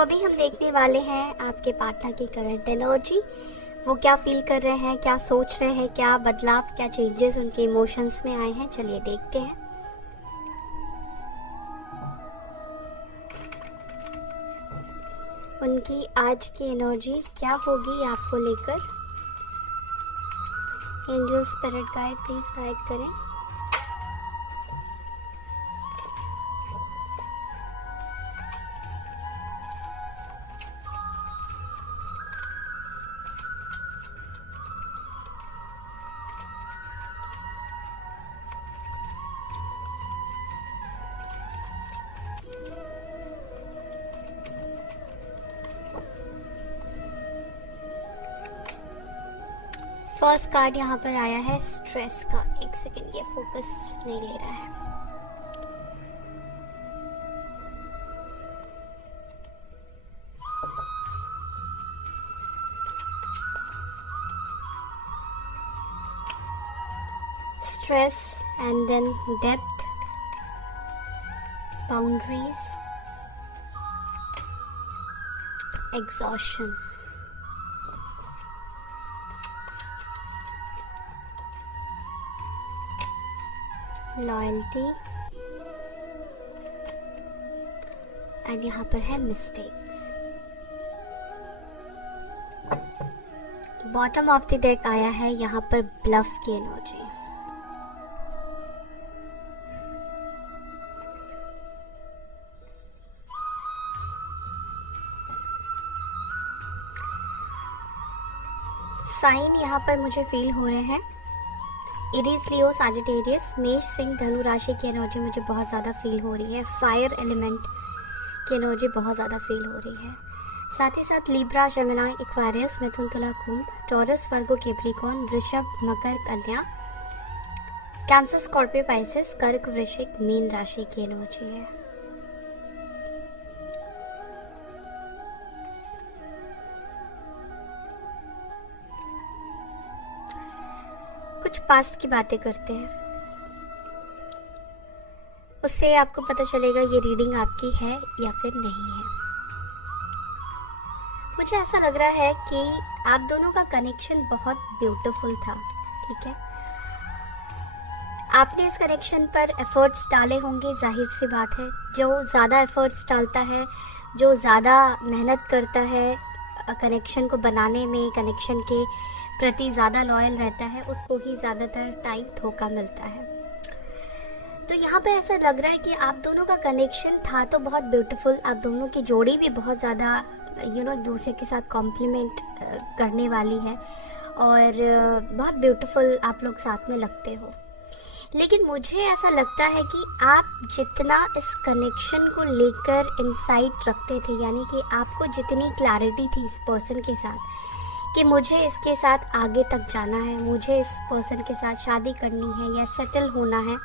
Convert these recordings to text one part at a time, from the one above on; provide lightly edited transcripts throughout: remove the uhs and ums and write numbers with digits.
अभी हम देखने वाले हैं आपके पार्टनर की करंट एनर्जी। वो क्या फील कर रहे हैं, क्या सोच रहे हैं, क्या बदलाव, क्या चेंजेस उनके इमोशंस में आए हैं, चलिए देखते हैं। उनकी आज की एनर्जी क्या होगी आपको लेकर। Angel spirit guide please guide करें। फर्स्ट कार्ड यहाँ पर आया है स्ट्रेस का। एक सेकेंड, ये फोकस नहीं ले रहा है। Stress and then depth, boundaries, exhaustion. Loyalty and यहाँ पर है mistakes. Bottom of the deck आया है यहाँ पर ब्लफ की एनर्जी। साइन यहाँ पर मुझे फील हो रहे हैं एरीज, लियो, सैजिटेरियस, मेष, सिंह, धनु राशि की एनर्जी मुझे बहुत ज़्यादा फील हो रही है। फायर एलिमेंट की एनर्जी बहुत ज़्यादा फील हो रही है। साथ ही साथ लिब्रा, जेमिनी, एक्वेरियस, मिथुन, तुला, कुंभ, टॉरस, वर्गो, कैप्रिकॉर्न, वृषभ, मकर, कन्या, कैंसर, स्कॉर्पियो, पाइसेस, कर्क, वृश्चिक, मीन राशि की एनर्जी है। कुछ पास्ट की बातें करते हैं, उससे आपको पता चलेगा ये रीडिंग आपकी है या फिर नहीं है। मुझे ऐसा लग रहा है कि आप दोनों का कनेक्शन बहुत ब्यूटीफुल था, ठीक है। आपने इस कनेक्शन पर एफर्ट्स डाले होंगे, जाहिर सी बात है। जो ज़्यादा एफर्ट्स डालता है, जो ज़्यादा मेहनत करता है कनेक्शन को बनाने में, कनेक्शन के प्रति ज़्यादा लॉयल रहता है, उसको ही ज़्यादातर टाइम धोखा मिलता है। तो यहाँ पे ऐसा लग रहा है कि आप दोनों का कनेक्शन था तो बहुत ब्यूटीफुल। आप दोनों की जोड़ी भी बहुत ज़्यादा एक दूसरे के साथ कॉम्प्लीमेंट करने वाली है और बहुत ब्यूटीफुल आप लोग साथ में लगते हो। लेकिन मुझे ऐसा लगता है कि आप जितना इस कनेक्शन को लेकर इंसाइट रखते थे, यानी कि आपको जितनी क्लैरिटी थी इस पर्सन के साथ कि मुझे इसके साथ आगे तक जाना है, मुझे इस पर्सन के साथ शादी करनी है या सेटल होना है,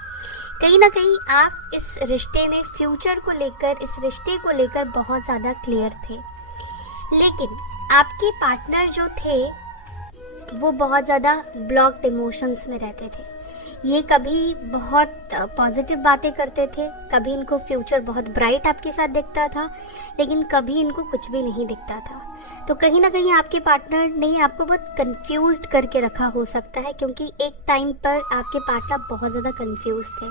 कहीं ना कहीं आप इस रिश्ते में फ्यूचर को लेकर, इस रिश्ते को लेकर बहुत ज़्यादा क्लियर थे। लेकिन आपके पार्टनर जो थे वो बहुत ज़्यादा ब्लॉक्ड इमोशंस में रहते थे। ये कभी बहुत पॉजिटिव बातें करते थे, कभी इनको फ्यूचर बहुत ब्राइट आपके साथ दिखता था, लेकिन कभी इनको कुछ भी नहीं दिखता था। तो कहीं ना कहीं आपके पार्टनर ने आपको बहुत कंफ्यूज्ड करके रखा हो सकता है, क्योंकि एक टाइम पर आपके पार्टनर बहुत ज़्यादा कंफ्यूज थे।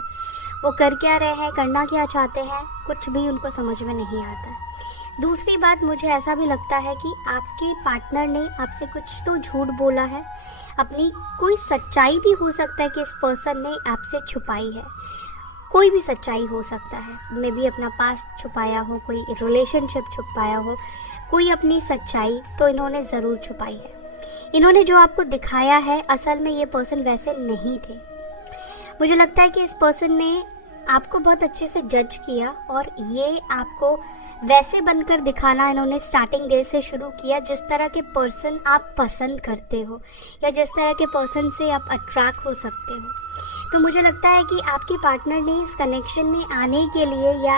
वो कर क्या रहे हैं, करना क्या चाहते हैं, कुछ भी उनको समझ में नहीं आता है। दूसरी बात, मुझे ऐसा भी लगता है कि आपके पार्टनर ने आपसे कुछ तो झूठ बोला है, अपनी कोई सच्चाई भी हो सकता है कि इस पर्सन ने आपसे छुपाई है। कोई भी सच्चाई हो सकता है, मे बी अपना पास्ट छुपाया हो, कोई रिलेशनशिप छुपाया हो, कोई अपनी सच्चाई तो इन्होंने ज़रूर छुपाई है। इन्होंने जो आपको दिखाया है, असल में ये पर्सन वैसे नहीं थे। मुझे लगता है कि इस पर्सन ने आपको बहुत अच्छे से जज किया और ये आपको वैसे बनकर दिखाना इन्होंने स्टार्टिंग डे से शुरू किया जिस तरह के पर्सन आप पसंद करते हो या जिस तरह के पर्सन से आप अट्रैक्ट हो सकते हो। तो मुझे लगता है कि आपके पार्टनर ने इस कनेक्शन में आने के लिए या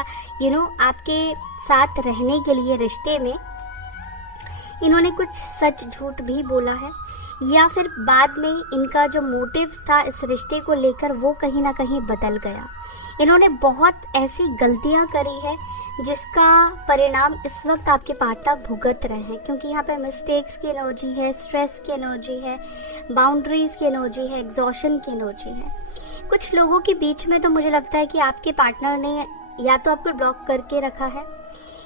आपके साथ रहने के लिए रिश्ते में इन्होंने कुछ सच झूठ भी बोला है, या फिर बाद में इनका जो मोटिव्स था इस रिश्ते को लेकर वो कहीं ना कहीं बदल गया। इन्होंने बहुत ऐसी गलतियां करी है जिसका परिणाम इस वक्त आपके पार्टनर भुगत रहे हैं, क्योंकि यहाँ पे मिस्टेक्स की एनर्जी है, स्ट्रेस की एनर्जी है, बाउंड्रीज की एनर्जी है, एग्जॉशन की एनर्जी है। कुछ लोगों के बीच में तो मुझे लगता है कि आपके पार्टनर ने या तो आपको ब्लॉक करके रखा है,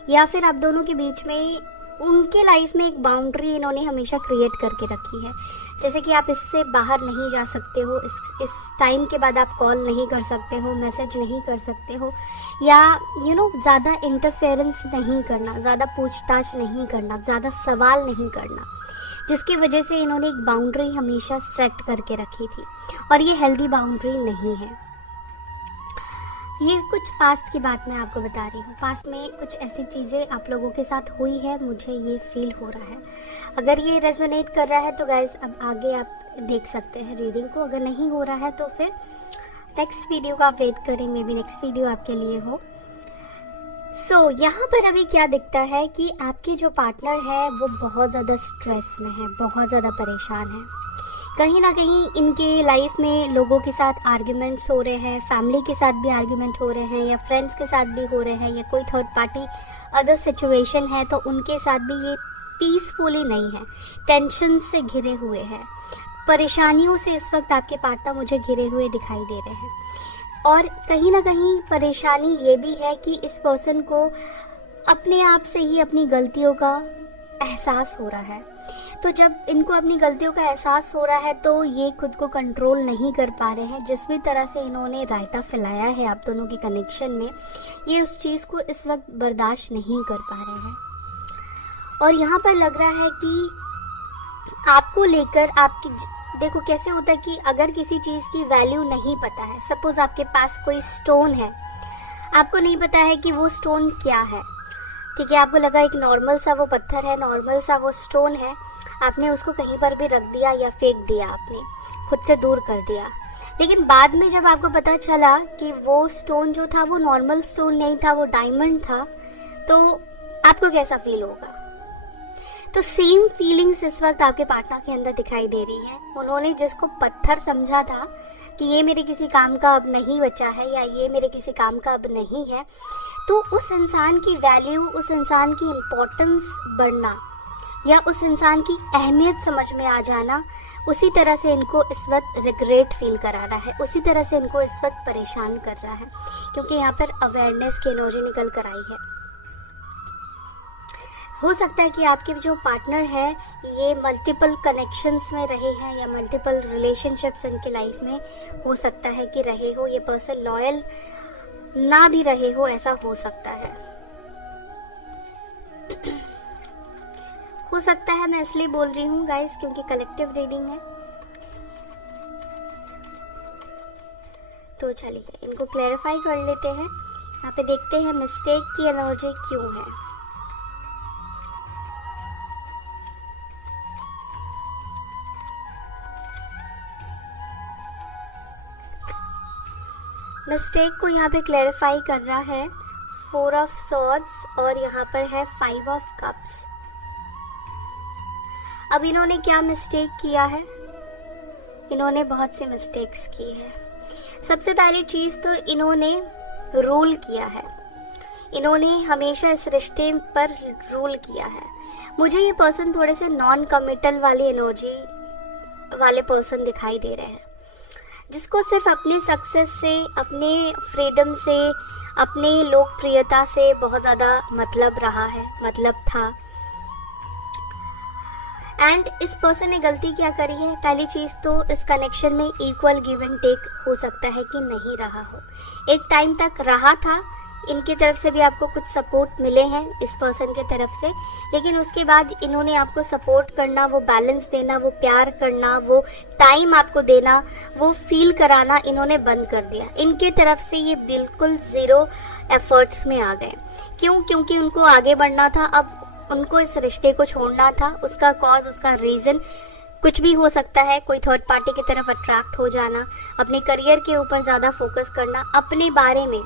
या फिर आप दोनों के बीच में उनके लाइफ में एक बाउंड्री इन्होंने हमेशा क्रिएट करके रखी है, जैसे कि आप इससे बाहर नहीं जा सकते हो, इस टाइम के बाद आप कॉल नहीं कर सकते हो, मैसेज नहीं कर सकते हो, या ज़्यादा इंटरफेरेंस नहीं करना, ज़्यादा पूछताछ नहीं करना, ज़्यादा सवाल नहीं करना, जिसकी वजह से इन्होंने एक बाउंड्री हमेशा सेट करके रखी थी, और ये हेल्दी बाउंड्री नहीं है। ये कुछ पास्ट की बात मैं आपको बता रही हूँ। पास्ट में कुछ ऐसी चीज़ें आप लोगों के साथ हुई है, मुझे ये फील हो रहा है। अगर ये रेजोनेट कर रहा है तो गाइज अब आगे आप देख सकते हैं रीडिंग को, अगर नहीं हो रहा है तो फिर नेक्स्ट वीडियो का आप वेट करें, मे बी नेक्स्ट वीडियो आपके लिए हो। यहाँ पर अभी क्या दिखता है कि आपके जो पार्टनर है वो बहुत ज़्यादा स्ट्रेस में है, बहुत ज़्यादा परेशान है। कहीं ना कहीं इनके लाइफ में लोगों के साथ आर्ग्यूमेंट्स हो रहे हैं, फैमिली के साथ भी आर्ग्यूमेंट हो रहे हैं, या फ्रेंड्स के साथ भी हो रहे हैं, या कोई थर्ड पार्टी अदर सिचुएशन है तो उनके साथ भी ये पीसफुली नहीं है, टेंशन से घिरे हुए हैं, परेशानियों से इस वक्त आपके पार्टनर मुझे घिरे हुए दिखाई दे रहे हैं। और कहीं ना कहीं परेशानी ये भी है कि इस पर्सन को अपने आप से ही अपनी गलतियों का एहसास हो रहा है। तो जब इनको अपनी गलतियों का एहसास हो रहा है तो ये खुद को कंट्रोल नहीं कर पा रहे हैं। जिस भी तरह से इन्होंने रायता फैलाया है आप दोनों के कनेक्शन में, ये उस चीज़ को इस वक्त बर्दाश्त नहीं कर पा रहे हैं। और यहाँ पर लग रहा है कि आपको लेकर आपकी, देखो कैसे होता है कि अगर किसी चीज़ की वैल्यू नहीं पता है, सपोज आपके पास कोई स्टोन है, आपको नहीं पता है कि वो स्टोन क्या है, ठीक है, आपको लगा एक नॉर्मल सा वो पत्थर है, नॉर्मल सा वो स्टोन है, आपने उसको कहीं पर भी रख दिया या फेंक दिया, आपने खुद से दूर कर दिया। लेकिन बाद में जब आपको पता चला कि वो स्टोन जो था वो नॉर्मल स्टोन नहीं था, वो डायमंड था, तो आपको कैसा फील होगा? तो सेम फीलिंग्स इस वक्त आपके पार्टनर के अंदर दिखाई दे रही है। उन्होंने जिसको पत्थर समझा था कि ये मेरे किसी काम का अब नहीं बचा है, या ये मेरे किसी काम का अब नहीं है, तो उस इंसान की वैल्यू, उस इंसान की इम्पोर्टेंस बढ़ना, या उस इंसान की अहमियत समझ में आ जाना, उसी तरह से इनको इस वक्त रिग्रेट फील करा रहा है, उसी तरह से इनको इस वक्त परेशान कर रहा है, क्योंकि यहाँ पर अवेयरनेस की एनर्जी निकल कर आई है। हो सकता है कि आपके जो पार्टनर है ये मल्टीपल कनेक्शंस में रहे हैं, या मल्टीपल रिलेशनशिप्स इनके लाइफ में हो सकता है कि रहे हो। ये पर्सन लॉयल ना भी रहे हो, ऐसा हो सकता है। हो सकता है, मैं इसलिए बोल रही हूँ गाइस क्योंकि कलेक्टिव रीडिंग है। तो चलिए इनको क्लैरिफाई कर लेते हैं। यहाँ पे देखते हैं मिस्टेक की एनर्जी क्यों है। मिस्टेक को यहाँ पे क्लैरिफाई कर रहा है 4 ऑफ सॉर्ड्स, और यहाँ पर है 5 ऑफ कप्स। अब इन्होंने क्या मिस्टेक किया है? इन्होंने बहुत सी मिस्टेक्स की है। सबसे पहली चीज़ तो इन्होंने रूल किया है, इन्होंने हमेशा इस रिश्ते पर रूल किया है। मुझे ये पर्सन थोड़े से नॉन कमिटल वाली एनर्जी वाले पर्सन दिखाई दे रहे हैं, जिसको सिर्फ अपने सक्सेस से, अपने फ्रीडम से, अपने लोकप्रियता से बहुत ज़्यादा मतलब रहा है, मतलब था। एंड इस पर्सन ने गलती क्या करी है? पहली चीज़ तो इस कनेक्शन में इक्वल गिव एंड टेक हो सकता है कि नहीं रहा हो। एक टाइम तक रहा था, इनकी तरफ से भी आपको कुछ सपोर्ट मिले हैं इस पर्सन के तरफ से, लेकिन उसके बाद इन्होंने आपको सपोर्ट करना, वो बैलेंस देना, वो प्यार करना, वो टाइम आपको देना, वो फील कराना इन्होंने बंद कर दिया। इनके तरफ से ये बिल्कुल ज़ीरो एफर्ट्स में आ गए। क्यों? क्योंकि उनको आगे बढ़ना था, अब उनको इस रिश्ते को छोड़ना था। उसका कॉज, उसका रीज़न कुछ भी हो सकता है। कोई थर्ड पार्टी की तरफ अट्रैक्ट हो जाना, अपने करियर के ऊपर ज़्यादा फोकस करना, अपने बारे में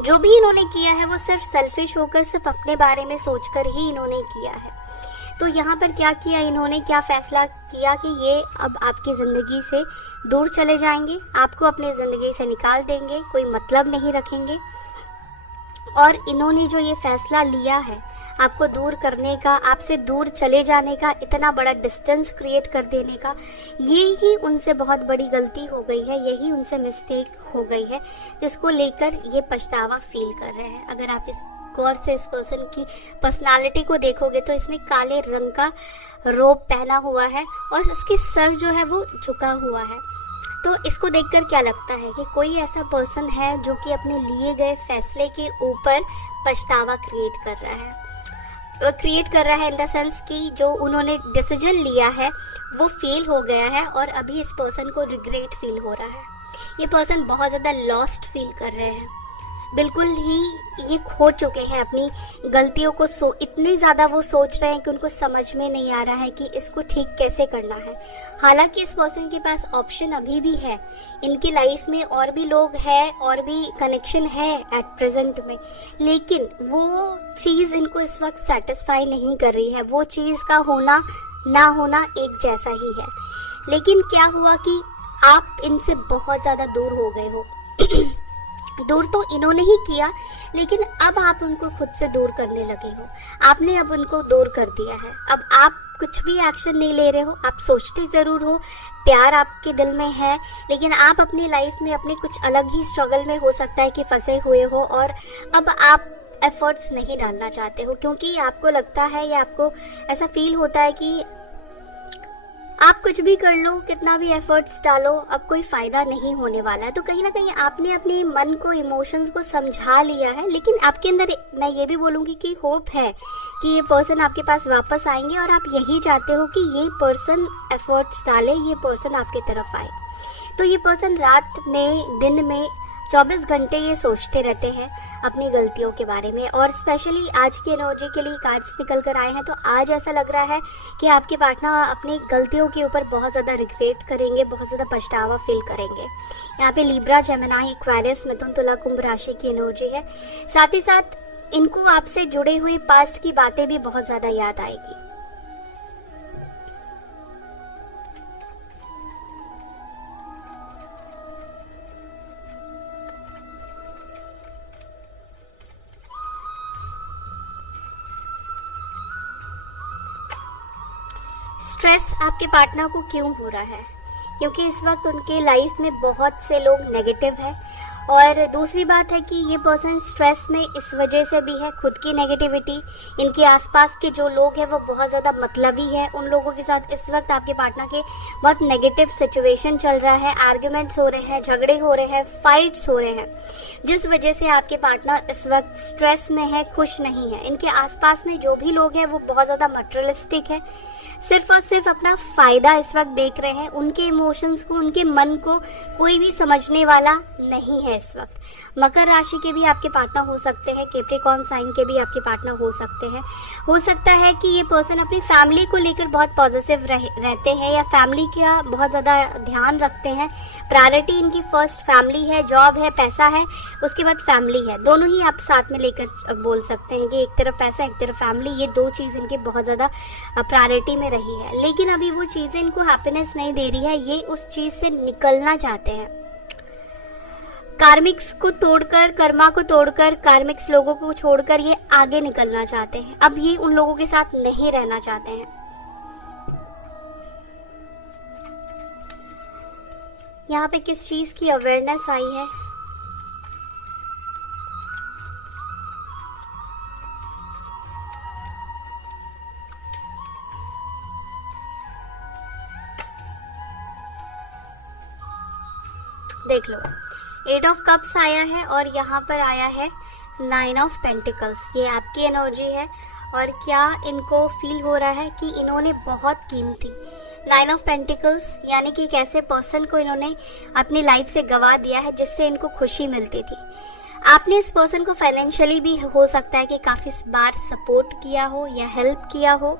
जो भी इन्होंने किया है वो सिर्फ सेल्फिश होकर, सिर्फ अपने बारे में सोचकर ही इन्होंने किया है। तो यहाँ पर क्या किया इन्होंने, क्या फैसला किया कि ये अब आपकी ज़िंदगी से दूर चले जाएंगे, आपको अपनी ज़िंदगी से निकाल देंगे, कोई मतलब नहीं रखेंगे। और इन्होंने जो ये फैसला लिया है आपको दूर करने का, आपसे दूर चले जाने का, इतना बड़ा डिस्टेंस क्रिएट कर देने का, ये ही उनसे बहुत बड़ी गलती हो गई है, यही उनसे मिस्टेक हो गई है, जिसको लेकर ये पछतावा फील कर रहे हैं। अगर आप इस गौर से इस पर्सन की पर्सनालिटी को देखोगे तो इसने काले रंग का रोब पहना हुआ है और इसके सर जो है वो झुका हुआ है। तो इसको देखकर क्या लगता है कि कोई ऐसा पर्सन है जो कि अपने लिए गए फैसले के ऊपर पछतावा क्रिएट कर रहा है इन द सेंस कि जो उन्होंने डिसीजन लिया है वो फेल हो गया है और अभी इस पर्सन को रिग्रेट फील हो रहा है। ये पर्सन बहुत ज़्यादा लॉस्ट फील कर रहे हैं, बिल्कुल ही ये खो चुके हैं अपनी गलतियों को। इतने ज़्यादा वो सोच रहे हैं कि उनको समझ में नहीं आ रहा है कि इसको ठीक कैसे करना है। हालांकि इस पर्सन के पास ऑप्शन अभी भी है, इनकी लाइफ में और भी लोग हैं और भी कनेक्शन है एट प्रेजेंट में, लेकिन वो चीज़ इनको इस वक्त सेटिस्फाई नहीं कर रही है। वो चीज़ का होना ना होना एक जैसा ही है। लेकिन क्या हुआ कि आप इनसे बहुत ज़्यादा दूर हो गए हो। दूर तो इन्होंने ही किया, लेकिन अब आप उनको खुद से दूर करने लगे हो। आपने अब उनको दूर कर दिया है। अब आप कुछ भी एक्शन नहीं ले रहे हो। आप सोचते ज़रूर हो, प्यार आपके दिल में है, लेकिन आप अपनी लाइफ में अपने कुछ अलग ही स्ट्रगल में हो सकता है कि फंसे हुए हो और अब आप एफर्ट्स नहीं डालना चाहते हो, क्योंकि आपको लगता है या आपको ऐसा फील होता है कि आप कुछ भी कर लो, कितना भी एफर्ट्स डालो, अब कोई फ़ायदा नहीं होने वाला है। तो कहीं ना कहीं आपने अपने मन को, इमोशंस को समझा लिया है, लेकिन आपके अंदर मैं ये भी बोलूँगी कि होप है कि ये पर्सन आपके पास वापस आएंगे और आप यही चाहते हो कि ये पर्सन एफर्ट्स डाले, ये पर्सन आपके तरफ आए। तो ये पर्सन रात में, दिन में 24 घंटे ये सोचते रहते हैं अपनी गलतियों के बारे में। और स्पेशली आज की एनर्जी के लिए कार्ड्स निकल कर आए हैं, तो आज ऐसा लग रहा है कि आपके पार्टनर अपनी गलतियों के ऊपर बहुत ज़्यादा रिग्रेट करेंगे, बहुत ज़्यादा पछतावा फील करेंगे। यहाँ पे लिब्रा, जेमिनी, एक्वेरियस, मिथुन, तुला, कुंभ राशि की एनर्जी है। साथ ही साथ इनको आपसे जुड़े हुए पास्ट की बातें भी बहुत ज़्यादा याद आएगी। स्ट्रेस आपके पार्टनर को क्यों हो रहा है? क्योंकि इस वक्त उनके लाइफ में बहुत से लोग नेगेटिव हैं। और दूसरी बात है कि ये पर्सन स्ट्रेस में इस वजह से भी है, खुद की नेगेटिविटी, इनके आसपास के जो लोग हैं वो बहुत ज़्यादा मतलबी है। उन लोगों के साथ इस वक्त आपके पार्टनर के बहुत नेगेटिव सिचुएशन चल रहा है, आर्ग्यूमेंट्स हो रहे हैं, झगड़े हो रहे हैं, फाइट्स हो रहे हैं, जिस वजह से आपके पार्टनर इस वक्त स्ट्रेस में है, खुश नहीं है। इनके आसपास में जो भी लोग हैं वो बहुत ज़्यादा मटेरियलिस्टिक है, सिर्फ और सिर्फ अपना फायदा इस वक्त देख रहे हैं। उनके इमोशंस को, उनके मन को कोई भी समझने वाला नहीं है इस वक्त। मकर राशि के भी आपके पार्टनर हो सकते हैं, कैप्रिकॉर्न साइन के भी आपके पार्टनर हो सकते हैं। हो सकता है कि ये पर्सन अपनी फैमिली को लेकर बहुत पॉजिटिव रहते हैं या फैमिली का बहुत ज़्यादा ध्यान रखते हैं। प्रायोरिटी इनकी फर्स्ट फैमिली है, जॉब है, पैसा है, उसके बाद फैमिली है। दोनों ही आप साथ में लेकर बोल सकते हैं कि एक तरफ पैसा, एक तरफ फैमिली, ये दो चीज़ इनकी बहुत ज़्यादा प्रायोरिटी में रही है। लेकिन अभी वो चीज़ें इनको हैप्पीनेस नहीं दे रही है, ये उस चीज़ से निकलना चाहते हैं। कार्मिक्स को तोड़कर, कर्मा को तोड़कर, कार्मिक्स लोगों को छोड़कर ये आगे निकलना चाहते हैं। अब ये उन लोगों के साथ नहीं रहना चाहते हैं। यहाँ पे किस चीज की अवेयरनेस आई है? देख लो, 8 ऑफ कप्स आया है और यहाँ पर आया है 9 ऑफ पेंटिकल्स। ये आपकी एनर्जी है और क्या इनको फील हो रहा है कि इन्होंने बहुत कीमती 9 ऑफ पेंटिकल्स यानी कि एक ऐसे पर्सन को इन्होंने अपनी लाइफ से गवा दिया है जिससे इनको खुशी मिलती थी। आपने इस पर्सन को फाइनेंशियली भी हो सकता है कि काफ़ी बार सपोर्ट किया हो या हेल्प किया हो।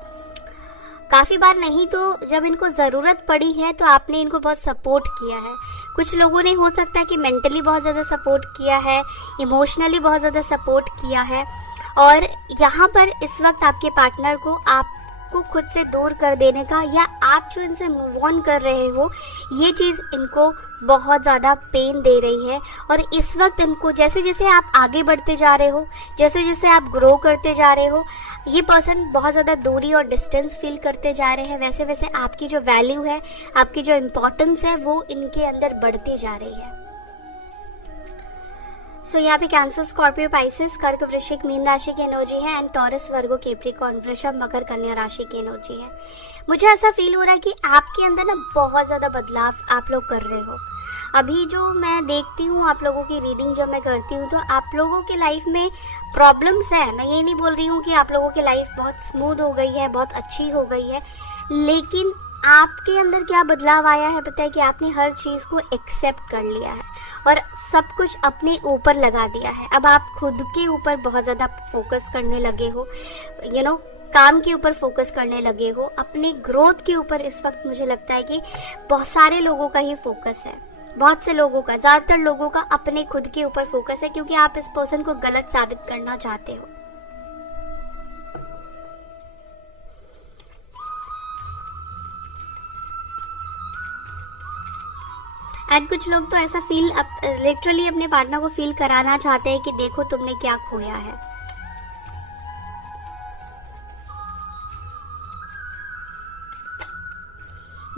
काफ़ी बार नहीं तो जब इनको ज़रूरत पड़ी है तो आपने इनको बहुत सपोर्ट किया है। कुछ लोगों ने हो सकता है कि मेंटली बहुत ज़्यादा सपोर्ट किया है, इमोशनली बहुत ज़्यादा सपोर्ट किया है। और यहाँ पर इस वक्त आपके पार्टनर को आप आपको खुद से दूर कर देने का, या आप जो इनसे मूव ऑन कर रहे हो, ये चीज़ इनको बहुत ज़्यादा पेन दे रही है। और इस वक्त इनको जैसे जैसे आप आगे बढ़ते जा रहे हो, जैसे जैसे आप ग्रो करते जा रहे हो, ये पर्सन बहुत ज़्यादा दूरी और डिस्टेंस फील करते जा रहे हैं, वैसे वैसे आपकी जो वैल्यू है, आपकी जो इम्पोर्टेंस है, वो इनके अंदर बढ़ती जा रही है। सो यहाँ पे कैंसर, स्कॉर्पियो, पाइसेस, कर्क, वृश्चिक, मीन राशि की एनर्जी है, एंड टॉरस, वर्गो, कैप्रिकॉर्न, वृषभ, मकर, कन्या राशि की एनर्जी है। मुझे ऐसा फील हो रहा है कि आपके अंदर ना बहुत ज़्यादा बदलाव आप लोग कर रहे हो। अभी जो मैं देखती हूँ, आप लोगों की रीडिंग जब मैं करती हूँ, तो आप लोगों की लाइफ में प्रॉब्लम्स है। मैं ये नहीं बोल रही हूँ कि आप लोगों की लाइफ बहुत स्मूथ हो गई है, बहुत अच्छी हो गई है, लेकिन आपके अंदर क्या बदलाव आया है पता है? कि आपने हर चीज़ को एक्सेप्ट कर लिया है और सब कुछ अपने ऊपर लगा दिया है। अब आप खुद के ऊपर बहुत ज़्यादा फोकस करने लगे हो, काम के ऊपर फोकस करने लगे हो, अपने ग्रोथ के ऊपर इस वक्त मुझे लगता है कि बहुत सारे लोगों का ही फोकस है, बहुत से लोगों का, ज़्यादातर लोगों का अपने खुद के ऊपर फोकस है, क्योंकि आप इस पर्सन को गलत साबित करना चाहते हो। एंड कुछ लोग तो ऐसा फील लिटरली अपने पार्टनर को फील कराना चाहते हैं कि देखो तुमने क्या खोया है।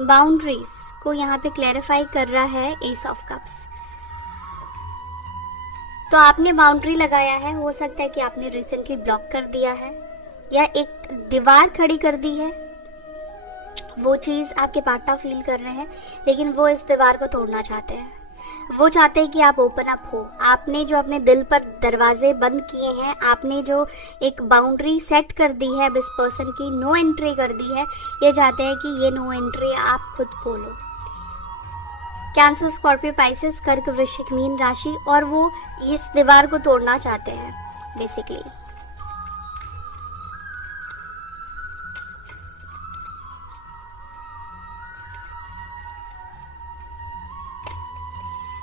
बाउंड्रीज को यहाँ पे क्लैरिफाई कर रहा है एस ऑफ कप्स। तो आपने बाउंड्री लगाया है, हो सकता है कि आपने रिसेंटली ब्लॉक कर दिया है या एक दीवार खड़ी कर दी है। वो चीज़ आपके पार्टनर फील कर रहे हैं, लेकिन वो इस दीवार को तोड़ना चाहते हैं। वो चाहते हैं कि आप ओपन अप हो। आपने जो अपने दिल पर दरवाजे बंद किए हैं, आपने जो एक बाउंड्री सेट कर दी है, अब इस पर्सन की नो एंट्री कर दी है, ये चाहते हैं कि ये नो एंट्री आप खुद खोलो। कैंसर, स्कॉर्पियो, पाइसेस, कर्क, वृश्चिक, मीन राशि, और वो इस दीवार को तोड़ना चाहते हैं बेसिकली।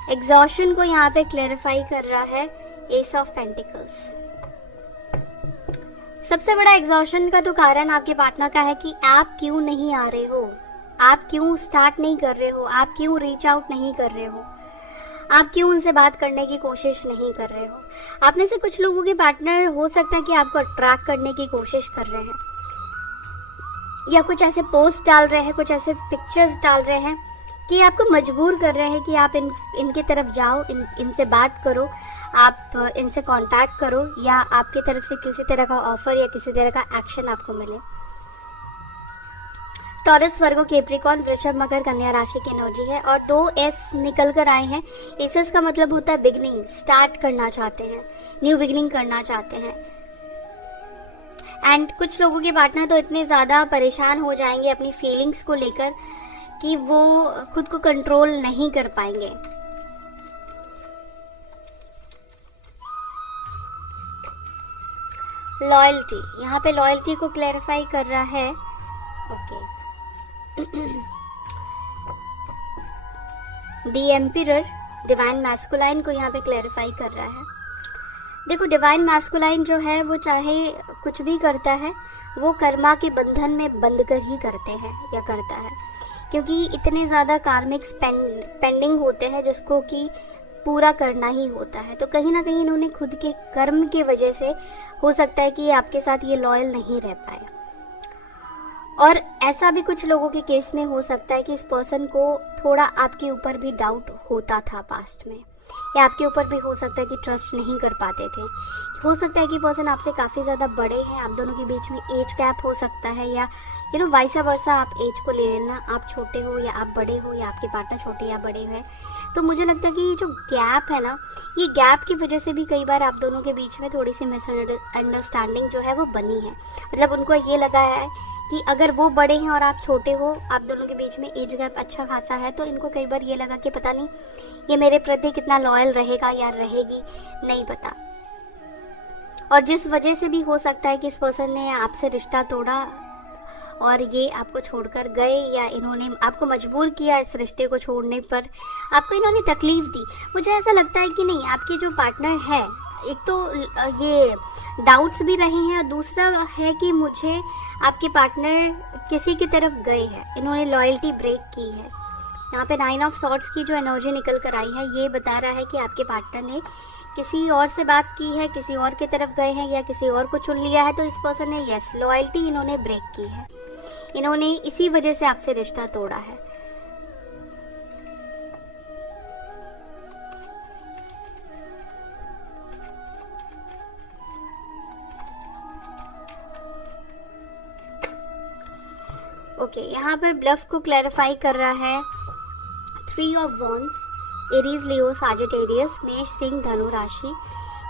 एग्जॉशन को यहाँ पे क्लैरिफाई कर रहा है एस ऑफ पेंटिकल्स। सबसे बड़ा एग्जॉशन का तो कारण आपके पार्टनर का है कि आप क्यों नहीं आ रहे हो, आप क्यों स्टार्ट नहीं कर रहे हो, आप क्यों रीच आउट नहीं कर रहे हो, आप क्यों उनसे बात करने की कोशिश नहीं कर रहे हो। आप में से कुछ लोगों के पार्टनर हो सकता है कि आपको अट्रैक्ट करने की कोशिश कर रहे हैं, या कुछ ऐसे पोस्ट डाल रहे हैं, कुछ ऐसे पिक्चर्स डाल रहे हैं कि आपको मजबूर कर रहे हैं कि आप इनके तरफ जाओ, इनसे बात करो, आप इनसे कांटेक्ट करो, या आपकी तरफ से किसी तरह का ऑफर या किसी तरह का एक्शन आपको मिले। टॉरस, वर्गो, कैप्रिकॉर्न, वृषभ, मकर, कन्या राशि की एनर्जी है, और 2 एस निकल कर आए हैं। एसेस का मतलब होता है बिगनिंग, स्टार्ट करना चाहते हैं, न्यू बिगनिंग करना चाहते हैं। एंड कुछ लोगों के पार्टनर तो इतने ज़्यादा परेशान हो जाएंगे अपनी फीलिंग्स को लेकर कि वो खुद को कंट्रोल नहीं कर पाएंगे। लॉयल्टी, यहाँ पे लॉयल्टी को क्लैरिफाई कर रहा है। ओके, दी एम्पिरर, डिवाइन मैस्कुलाइन को यहाँ पे क्लैरिफाई कर रहा है। देखो, डिवाइन मैस्कुलाइन जो है वो चाहे कुछ भी करता है, वो कर्मा के बंधन में बंध कर ही करते हैं या करता है, क्योंकि इतने ज़्यादा कार्मिक्स पेंडिंग होते हैं जिसको कि पूरा करना ही होता है। तो कहीं ना कहीं इन्होंने खुद के कर्म की वजह से हो सकता है कि आपके साथ ये लॉयल नहीं रह पाए। और ऐसा भी कुछ लोगों के केस में हो सकता है कि इस पर्सन को थोड़ा आपके ऊपर भी डाउट होता था पास्ट में, या आपके ऊपर भी हो सकता है कि ट्रस्ट नहीं कर पाते थे। हो सकता है कि पर्सन आपसे काफ़ी ज़्यादा बड़े हैं, आप दोनों के बीच में एज गैप हो सकता है, या वाइसा वर्सा आप एज को ले लेना, आप छोटे हो या आप बड़े हो, या आपके पार्टनर छोटे या बड़े हैं। तो मुझे लगता है कि ये जो गैप है ना, ये गैप की वजह से भी कई बार आप दोनों के बीच में थोड़ी सी मिसअंडरस्टैंडिंग जो है वो बनी है। मतलब उनको ये लगा है कि अगर वो बड़े हैं और आप छोटे हो, आप दोनों के बीच में एज गैप अच्छा खासा है, तो इनको कई बार ये लगा कि पता नहीं ये मेरे प्रति कितना लॉयल रहेगा या रहेगी, नहीं पता। और जिस वजह से भी हो सकता है कि इस पर्सन ने आपसे रिश्ता तोड़ा और ये आपको छोड़कर गए, या इन्होंने आपको मजबूर किया इस रिश्ते को छोड़ने पर, आपको इन्होंने तकलीफ दी। मुझे ऐसा लगता है कि नहीं, आपकी जो पार्टनर है एक तो ये डाउट्स भी रहे हैं, और दूसरा है कि मुझे आपके पार्टनर किसी की तरफ गए हैं, इन्होंने लॉयल्टी ब्रेक की है। यहाँ पे 9 ऑफ सॉर्ड्स की जो एनर्जी निकल कर आई है, ये बता रहा है कि आपके पार्टनर ने किसी और से बात की है, किसी और की तरफ गए हैं, या किसी और को चुन लिया है। तो इस पर्सन ने यस, लॉयल्टी इन्होंने ब्रेक की है, इन्होंने इसी वजह से आपसे रिश्ता तोड़ा है। ओके, यहाँ पर ब्लफ को क्लैरिफाई कर रहा है 3 of wands, Aries, Leo, Sagittarius, मेष, सिंह, धनु राशि।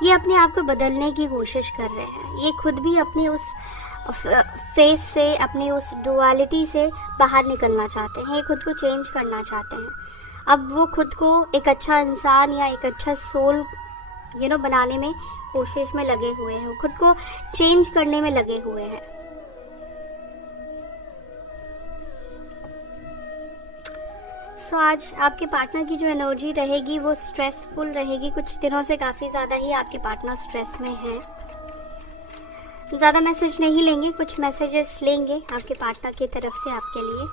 ये अपने आप को बदलने की कोशिश कर रहे हैं, ये खुद भी अपने उस फेस से, अपने उस डुअलिटी से बाहर निकलना चाहते हैं, ये खुद को चेंज करना चाहते हैं। अब वो खुद को एक अच्छा इंसान या एक अच्छा सोल बनाने में कोशिश में लगे हुए हैं, खुद को चेंज करने में लगे हुए हैं। सो आज आपके पार्टनर की जो एनर्जी रहेगी वो स्ट्रेसफुल रहेगी। कुछ दिनों से काफ़ी ज़्यादा ही आपके पार्टनर स्ट्रेस में है। ज़्यादा मैसेज नहीं लेंगे, कुछ मैसेजेस लेंगे आपके पार्टनर की तरफ से आपके लिए।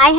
I have